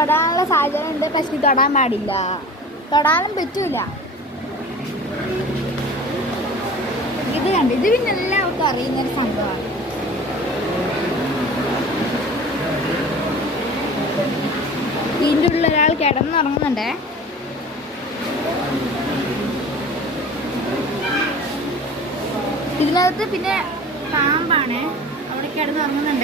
തൊടാനുള്ള സാഹചര്യം ഉണ്ട്, പക്ഷെ തൊടാൻ പാടില്ല, തൊടാനും പറ്റൂല. ഇത് കണ്ട്, ഇത് പിന്നെ എല്ലാവർക്കും അറിയുന്നൊരു സംഭവമാണ്. ഇതിൻ്റെ ഉള്ളിൽ ഒരാൾ കിടന്നുറങ്ങുന്നുണ്ടേ. ഇതിനകത്ത് പിന്നെ പാമ്പാണ് അവിടെ കിടന്നുറങ്ങുന്നുണ്ട്.